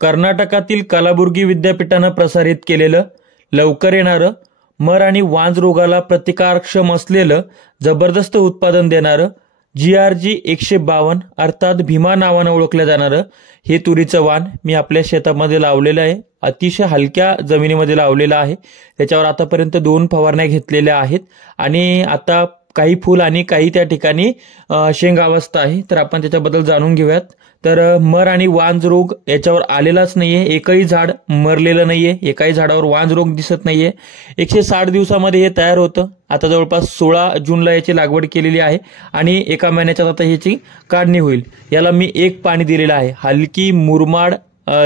कर्नाटकातील कलबुर्गी विद्यापीठानं प्रसारित केलेलं लवकर येणारं मर आणि वांज रोगाला प्रतिकारक्षम असलेलं जबरदस्त उत्पादन देणारं GRG 152 अर्थात भीमा नावानं ओळखलं जाणारं हे तुरीचं वाण मी आपल्या शेतामध्ये लावलेलं आहे। अतिशय हलक्या जमिनीमध्ये लावलेलं आहे। त्याच्यावर आतापर्यंत 2 फवारण्या घेतलेल्या आहेत आणि आता काही फूल आणि काही त्या ठिकाणी शेंग अवस्था आहे। तर आपण त्याच्याबद्दल जाणून घेऊयात। तर मर आणि वांज रोग याच्यावर आलेलाच नाहीये, एकही झाड मरलेलं नाहीये, एकाही झाडावर वांज रोग दिसत नाहीये। 160 दिवसामध्ये हे तयार होतं। आता जवळपास 16 जूनला याची लागवड केलेली आहे आणि एका महिन्याच्यात आता ह्याची काढणी होईल। याला मी 1 पाणी दिलेलं आहे। हलकी मुरमाड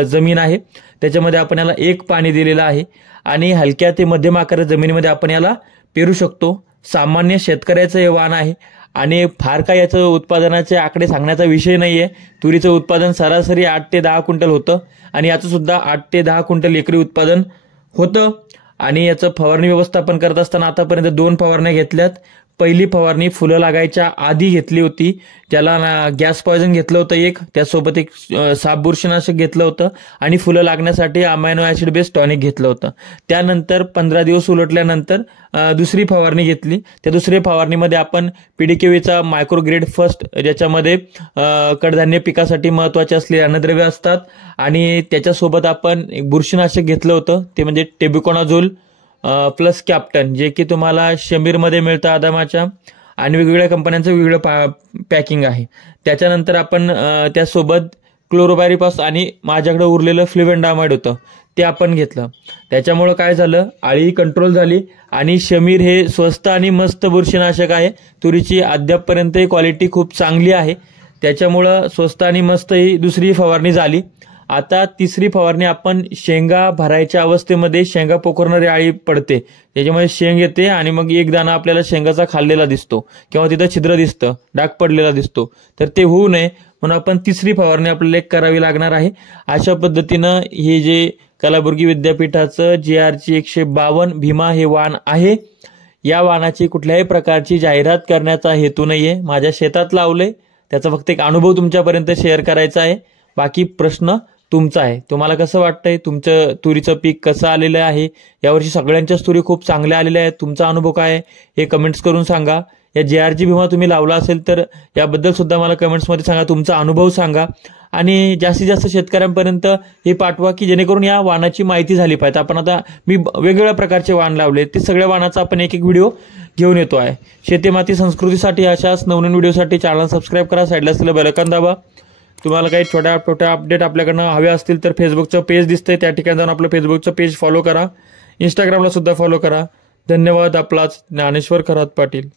जमीन आहे, त्याच्यामध्ये आपण याला 1 पाणी दिलेलं आहे आणि हलक्या ते मध्यम आकार जमिनीमध्ये आपण याला पेरू शकतो। सामान्य शेतकऱ्याचं हे वाण आहे आणि फार काय याचं उत्पादनाचे आकडे सांगण्याचा विषय नाहीये। तुरीचं उत्पादन सरासरी 8 ते 10 क्विंटल होतं आणि याचं सुद्धा 8 ते 10 क्विंटल एकरी उत्पादन होतं आणि याचं फवारणी व्यवस्थापन करत असताना आतापर्यंत 2 फवारण्या घेतल्यात। पहिली फवारणी फुलं लागायच्या आधी घेतली होती, ज्याला गॅस पॉइझन घेतलं होतं एक, त्यासोबत एक साप बुरशीनाशक घेतलं होतं आणि फुलं लागण्यासाठी अमायनो ऍसिड बेस्ड टॉनिक घेतलं होतं। त्यानंतर 15 दिवस उलटल्यानंतर दुसरी फवारणी घेतली। त्या दुसऱ्या फवारणीमध्ये आपण PDKVचा मायक्रो ग्रेड फर्स्ट, ज्याच्यामध्ये कडधान्य पिकासाठी महत्त्वाचे असलेले अन्नद्रव्य असतात आणि त्याच्यासोबत आपण एक बुरशीनाशक घेतलं होतं, ते म्हणजे टेब्युकोनाझोल प्लस कॅप्टन, जे की तुम्हाला शमीरमध्ये मिळतं आदामाच्या आणि वेगवेगळ्या कंपन्यांचं वेगवेगळं पॅकिंग आहे। त्याच्यानंतर आपण त्यासोबत क्लोरोबायरिपास आणि माझ्याकडे उरलेलं फ्लेव्हेंडामाइड होतं, ते आपण घेतलं। त्याच्यामुळे काय झालं, आळी कंट्रोल झाली आणि शमीर हे स्वस्त आणि मस्त बुरशीनाशक आहे। तुरीची अद्यापपर्यंत क्वालिटी खूप चांगली आहे, त्याच्यामुळे स्वस्त आणि मस्त ही दुसरी फवारणी झाली। आता तिसरी फवारणी आपण शेंगा भरायच्या अवस्थेमध्ये शेंगा पोखरणारी आळी पडते, त्याच्यामुळे शेंग येते आणि मग एक दाणा आपल्याला शेंगाचा खाल्लेला दिसतो किंवा तिथं छिद्र दिसतं, डाग पडलेला दिसतो, तर ते होऊ नये म्हणून आपण तिसरी फवारणी आपल्याला एक करावी लागणार आहे। अशा पद्धतीनं हे जे कलबुर्गी विद्यापीठाचं GRG 152 भीमा हे वाण आहे, या वाणाची कुठल्याही प्रकारची जाहिरात करण्याचा हेतू नाहीये। माझ्या शेतात लावले, त्याचा फक्त एक अनुभव तुमच्यापर्यंत शेअर करायचा आहे। बाकी प्रश्न तुमचा आहे, तुम्हाला कसं वाटतंय, तुमचं तुरीचं पीक कसं आलेलं आहे, यावर्षी सगळ्यांच्याच तुरी खूप चांगल्या आलेल्या आहेत, तुमचा अनुभव काय आहे हे कमेंट्स करून सांगा। या GRG भीमा तुम्ही लावला असेल तर याबद्दल सुद्धा मला कमेंट्समध्ये सांगा, तुमचा अनुभव सांगा आणि जास्तीत जास्त शेतकऱ्यांपर्यंत हे पाठवा की जेणेकरून या वाणाची माहिती झाली पाहिजे। आपण आता मी वेगवेगळ्या प्रकारचे वाण लावले, ते सगळ्या वाणाचा आपण एक व्हिडिओ घेऊन येतो आहे। शेती माती संस्कृतीसाठी अशाच नवनवीन व्हिडिओसाठी चॅनल सबस्क्राईब करा, साईडला असलेलं बेल आयकॉन दाबा। तुम्हाला काही छोट्या अपडेट आपल्याकडनं हवे असतील तर फेसबुकचं पेज दिसतंय, त्या ठिकाणी जाऊन आपलं फेसबुकचं पेज फॉलो करा, इंस्टाग्रामला सुद्धा फॉलो करा। धन्यवाद। आपलाच ज्ञानेश्वर खरात पाटील।